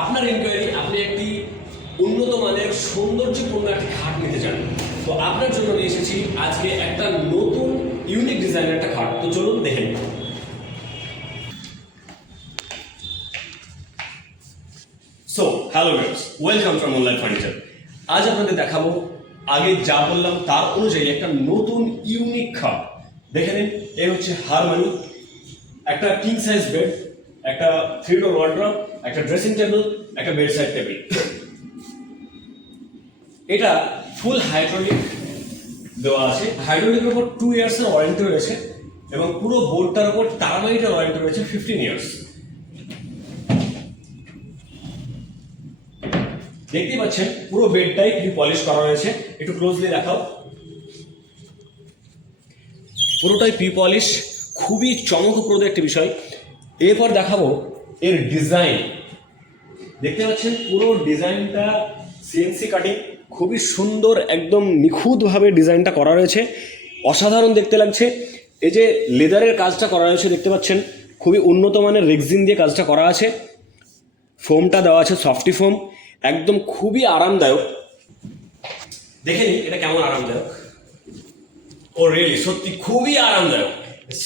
আপনার ইনকোয়ারি, আপনি একটি উন্নত মানের সৌন্দর্যপূর্ণ একটি খাট নিতে চান, তো আপনার জন্য নিয়ে এসেছি আজকে একটা নতুন ইউনিক ডিজাইনের একটা খাট। তো চলুন দেখে নিন। So hello viewers, welcome from online furniture. আজ আপনাদের দেখাবো আগে যা বললাম তার অনুযায়ী একটা নতুন ইউনিক খাট। দেখে নিন, এই হচ্ছে হারমানি, একটা কিং সাইজ বেড, একটা 3 ডোর ওয়ার্ডরোব, একটা ড্রেসিং টেবিল, একটা বেড সাইড টেবিল। এটা ফুল হাইড্রোলিক দেওয়া আছে। হাইড্রোলিকের উপর 2 ইয়ার্সের ওয়ারেন্টি রয়েছে এবং পুরো বোর্ডটার উপর টারমাইটের ওয়ারেন্টি রয়েছে 15 ইয়ার্স। দেখতেই পাচ্ছেন পুরো বেডটাই পলিশ করা রয়েছে। একটু ক্লোজলি দেখাও, পুরোটাই পলিশ, খুবই চমকপ্রদ একটি বিষয়। এরপর দেখাবো এর ডিজাইন। দেখতে পাচ্ছেন পুরো ডিজাইনটা সিএনসি কাটিং, খুবই সুন্দর, একদম নিখুঁতভাবে ডিজাইনটা করা রয়েছে, অসাধারণ দেখতে লাগছে। এই যে লেদারের কাজটা করা রয়েছে দেখতে পাচ্ছেন, খুবই উন্নত মানের রেক্সিন দিয়ে কাজটা করা আছে। ফোমটা দেওয়া আছে সফটি ফোম, একদম খুবই আরামদায়ক। দেখে নিন এটা কেমন আরামদায়ক। ও রিয়েলি সত্যি খুবই আরামদায়ক।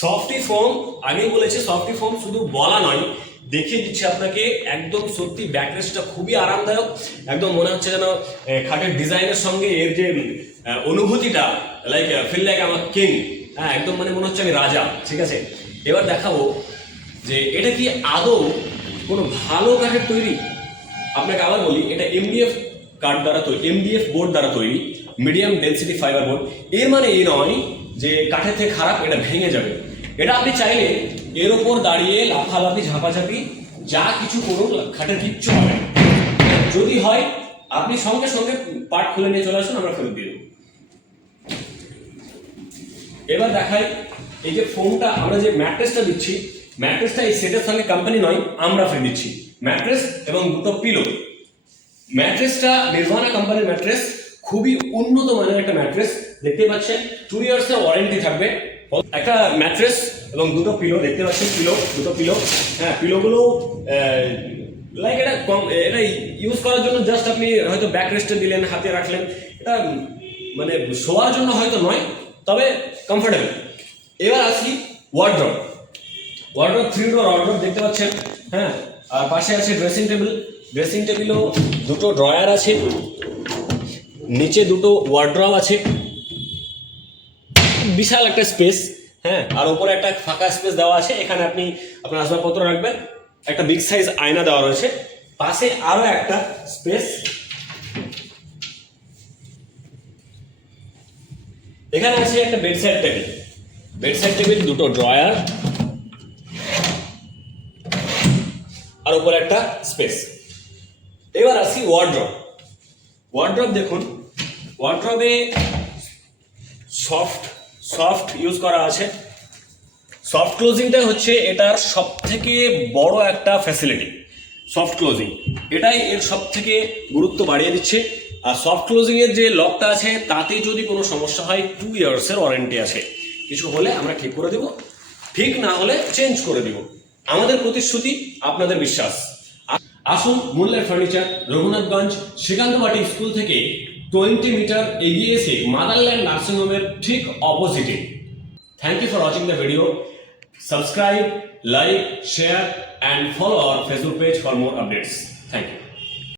সফটি ফোম, আগেই বলেছি সফটি ফোম শুধু বলা নয়, দেখিয়ে দিচ্ছে আপনাকে। একদম সত্যি ব্যাকরেস্টটা খুবই আরামদায়ক, একদম মনে হচ্ছে যেন খাটের ডিজাইনের সঙ্গে এর যে অনুভূতিটা, ফিল লাইক আমার কিং। হ্যাঁ, একদম মানে মনে হচ্ছে আমি রাজা। ঠিক আছে, এবার দেখাবো যে এটা কি আদৌ কোনো ভালো কাঠের তৈরি। আপনাকে আবার বলি, এটা এমডিএফ কাঠ দ্বারা তৈরি, এমডিএফ বোর্ড দ্বারা তৈরি, মিডিয়াম ডেন্সিটি ফাইবার বোর্ড। এর মানে এই নয় যে কাঠের থেকে খারাপ, এটা ভেঙে যাবে। এটা আপনি চাইলে এর ওপর দাঁড়িয়ে লাফালাফি ঝাপাঝাপি যা কিছু করুন, খাটের কিচ্ছু হবে না। যদি হয় আপনি সঙ্গে সঙ্গে পার্ট খুলে নিয়ে চলে আসুন, আমরা ফেরত দিয়ে দেবো। এবার দেখাই এই যে ফোমটা, আমরা যে ম্যাট্রেসটা দিচ্ছি, ম্যাট্রেসটা এই সেটের সঙ্গে কোম্পানি নয়, আমরা ফ্রি দিচ্ছি। ম্যাট্রেস এবং দুটো পিলো। ম্যাট্রেসটা নির্ভানা কোম্পানির ম্যাট্রেস, খুবই উন্নত মানের একটা ম্যাট্রেস। দেখতে পাচ্ছেন 2 ইয়ার্সের ওয়ারেন্টি থাকবে। একটা ম্যাট্রেস এবং দুটো পিলো দেখতে পাচ্ছেন, দুটো পিলো। হ্যাঁ, পিলোগুলো এটা ইউজ করার জন্য জাস্ট আপনি হয়তো ব্যাক রেস্টে দিলেন, হাতে রাখলেন। এটা মানে শোয়ার জন্য হয়তো নয়, তবে কমফোর্টেবল। এবার আসি ওয়ার্ড্রব। 3 ডোর ওয়ার্ড্রব দেখতে পাচ্ছেন। হ্যাঁ, আর পাশে আছে ড্রেসিং টেবিল। ড্রেসিং টেবিলও দুটো ড্রয়ার আছে, নিচে দুটো ওয়ার্ড্রব আছে, বিশাল একটা স্পেস। হ্যাঁ, আর উপরে একটা ফাঁকা স্পেস দেওয়া আছে, এখানে আপনি আপনার আসবাবপত্র রাখবেন। একটা বিগ সাইজ আয়না দেওয়া রয়েছে, পাশে আরো একটা স্পেস। এখানে আছে একটা বেডসাইড টেবিল। বেডসাইড টেবিল, দুটো ড্রয়ার, আর উপরে একটা স্পেস। এবার আসি ওয়ার্ড্রব। ওয়ার্ড্রব দেখুন, ওয়ার্ড্রবে সফট ইউজ করা আছে। সফট ক্লোজিংটা হচ্ছে এটার সব থেকে বড় একটা ফ্যাসিলিটি। সফট ক্লোজিং এটাই এর সব থেকে গুরুত্ব বাড়িয়ে দিচ্ছে। আর সফট ক্লোজিং এর যে লকটা আছে, তাতে যদি কোনো সমস্যা হয় 2 ইয়ার্সের ওয়ারেন্টি আছে। কিছু হলে আমরা ঠিক করে দেব, ঠিক না হলে চেঞ্জ করে দিব। আমাদের প্রতিশ্রুতি, আপনাদের বিশ্বাস। আসুন মুনলাইট ফার্নিচার, রঘুনাথগঞ্জ শ্রীকান্ত বাটি স্কুল থেকে 20 মিটার এগিয়ে এসে মাদারল্যান্ড নার্সিং হোমের ঠিক অপোজিটে। Thank you for watching the video. Subscribe, like, share and follow our Facebook page for more updates. Thank you.